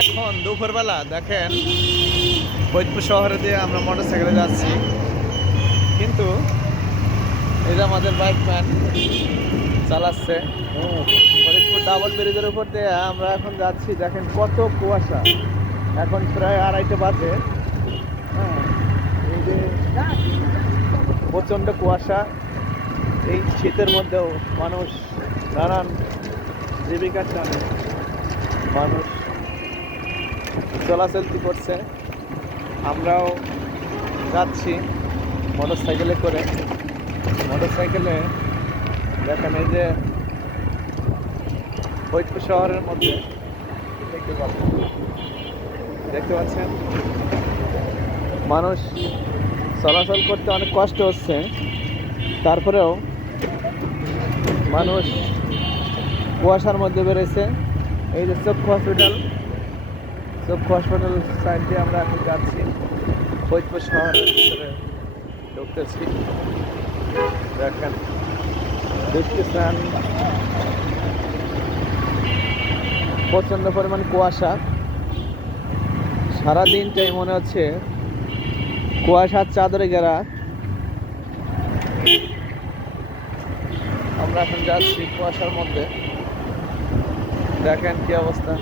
এখন দুপুরবেলা দেখেন ফরিদপুর শহরে দিয়ে আমরা মোটরসাইকেলে যাচ্ছি, কিন্তু এই যে আমাদের বাইক ম্যান চালাচ্ছে ফরিদপুর ডাবল ব্রিজের উপর দিয়ে আমরা এখন যাচ্ছি। দেখেন কত কুয়াশা, এখন প্রায় 2:30 বাজে। হ্যাঁ, এই যে প্রচণ্ড কুয়াশা। এই শীতের মধ্যেও মানুষ নানান জীবিকার টানে মানুষ চলাচলতি করছে। আমরাও যাচ্ছি মোটরসাইকেলে করে। মোটরসাইকেলে দেখেন এই যে ফরিদপুর শহরের মধ্যে দেখতে পাচ্ছেন মানুষ চলাচল করতে অনেক কষ্ট হচ্ছে, তারপরেও মানুষ কুয়াশার মধ্যে বেরোছে। এই যে চক্ষু হসপিটাল সাইড দিয়ে আমরা এখন যাচ্ছি, ফরিদপুর শহরের ভিতরে ঢুকতেছি। দেখেন দেখতেছেন প্রচন্ড পরিমাণ কুয়াশা, সারাদিনটাই মনে হচ্ছে কুয়াশার চাদরে ঘেরা। আমরা এখন যাচ্ছি কুয়াশার মধ্যে, দেখেন কি অবস্থা।